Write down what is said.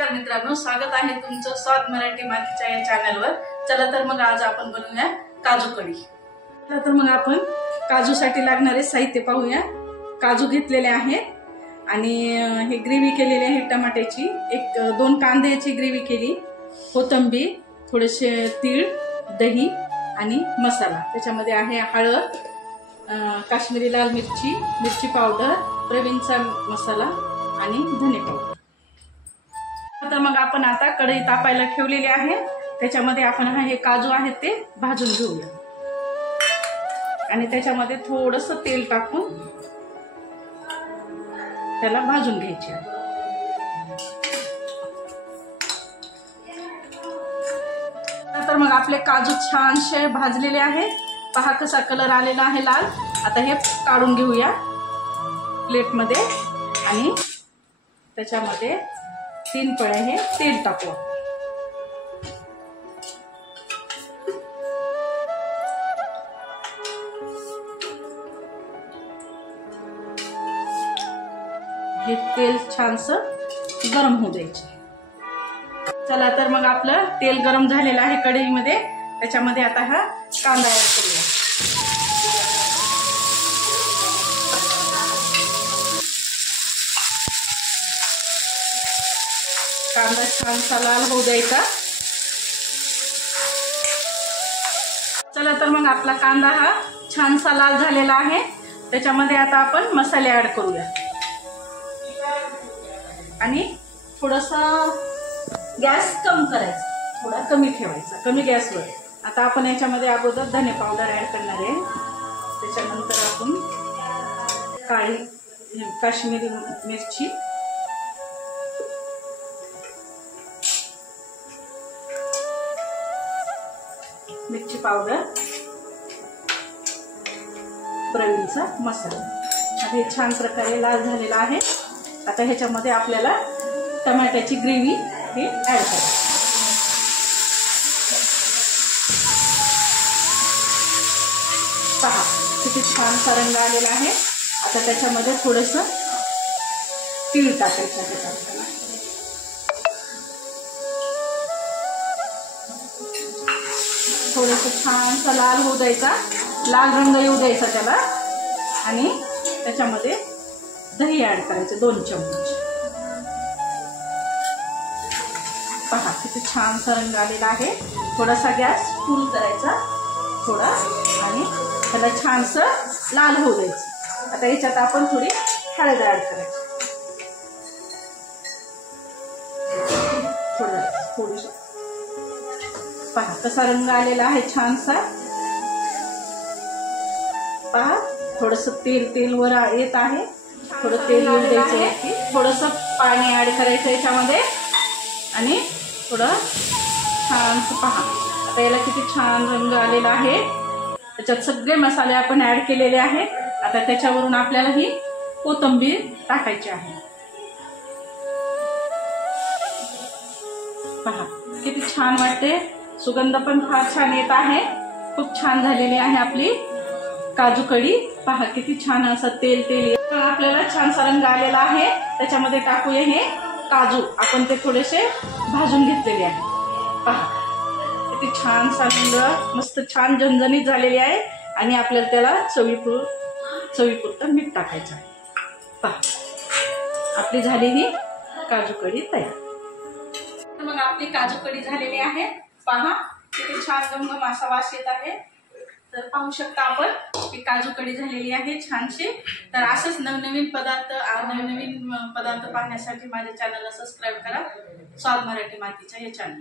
नमस्कार मित्रांनो, स्वागत आहे तुमचं स्वाद मराठी मातीच्या या चॅनलवर। चला तर मग आज आपण बनवूया काजू कढी। चला तर मग आपण काजूसाठी लागणारे साहित्य पाहूया। काजू घेतलेले आहेत आणि हे ग्रेव्ही केलेली आहे टमाट्याची। एक दोन कांद्याची ग्रेव्ही केली, कोथिंबीर, थोडेसे तीळ, दही आणि मसाला। त्याच्यामध्ये आहे हळद, काश्मीरी लाल मिरची, मिरची पावडर, प्रवीणचा मसाला आणि धने पावडर। तर मग आपण आता कढई तापायला ठेवलेली आहे। त्याच्यामध्ये आपण हे काजू आहेत ते भाजून घेऊया आणि त्याच्यामध्ये थोडंसं तेल टाकून त्याला भाजून घ्यायचे आहे। तर मग आपले काजू छानसे भाजलेले आहेत। पहा कसा कलर आलेला आहे लाल। आता हे काढून घेऊया प्लेटमध्ये आणि त्याच्यामध्ये 3 पळे हे तेल टाकू। हे तेल छानसं गरम होऊ द्यायचे। चला तर मग आपलं तेल गरम झालेलं आहे कढईमध्ये। त्याच्यामध्ये आता हा कांदा ऍड करूया। कांदा छानसा लाल होऊ द्यायचा। चला तर मग आपला कांदा हा छानसा लाल झालेला आहे। त्याच्यामध्ये आता आपण मसाले ऍड करूया आणि थोडासा गॅस कम करायचा, थोडा कमी ठेवायचा, कमी गॅसवर। आता आपण याच्यामध्ये अगोदर धने पावडर ऍड करणार आहे। त्याच्यानंतर आपण काळी काश्मीरी मिरची, मिरची पावडर, प्रवीणचा मसाला। आता हे छान प्रकारे लाल झालेला आहे। आता ह्याच्यामध्ये आपल्याला टमाट्याची ग्रेव्ही हे ऍड करायची। पहा किती छानसा रंग आलेला आहे। आता त्याच्यामध्ये थोडंसं तीळ टाकायचं। थोडंसं छानसा लाल होऊ द्यायचा, लाल रंग येऊ द्यायचा त्याला आणि त्याच्यामध्ये दही ऍड करायचं 2 चम्मच। पहा किती छानसा रंग आलेला आहे। थोडासा गॅस फुल करायचा थोडा आणि त्याला छानसं लाल होऊ द्यायचं। आता याच्यात आपण थोडी हळद ऍड करायची, थोडीशी। पहा कसा रंग आलेला आहे छानसा। पहा थोडंसं तेल वर येत आहे, थोडं तेल येऊ द्यायचं। थोडंसं पाणी ऍड करायचं याच्यामध्ये आणि थोडं छानसं। पहा आता याला किती छान रंग आलेला आहे। त्याच्यात सगळे मसाले आपण ऍड केलेले आहेत। आता त्याच्यावरून आपल्याला ही कोथिंबीर टाकायची आहे। पहा किती छान वाटते, सुगंध पण फार छान येत आहे। खूप छान झालेली आहे आपली काजू कढी। पहा किती छान असं तेल आपल्याला छानसा रंग आलेला आहे। त्याच्यामध्ये टाकूया हे काजू, आपण ते थोडेसे भाजून घेतलेले आहे। पहा किती छानसा रंग, मस्त छान झणझणीत झालेली आहे आणि आपल्याला त्याला चवीपुरतं मीठ टाकायचं आहे। पहा आपली झाली ही काजू कढी तयार। मग आपली काजू कढी झालेली आहे। पहा किती छान गमगम असा वास येत आहे। तर पाहू शकता आपण की काजू कढी झालेली आहे छानशी। तर असंच नवनवीन पदार्थ पाहण्यासाठी माझ्या चॅनलला सबस्क्राईब करा, स्वाद मराठी मातीच्या या चॅनल।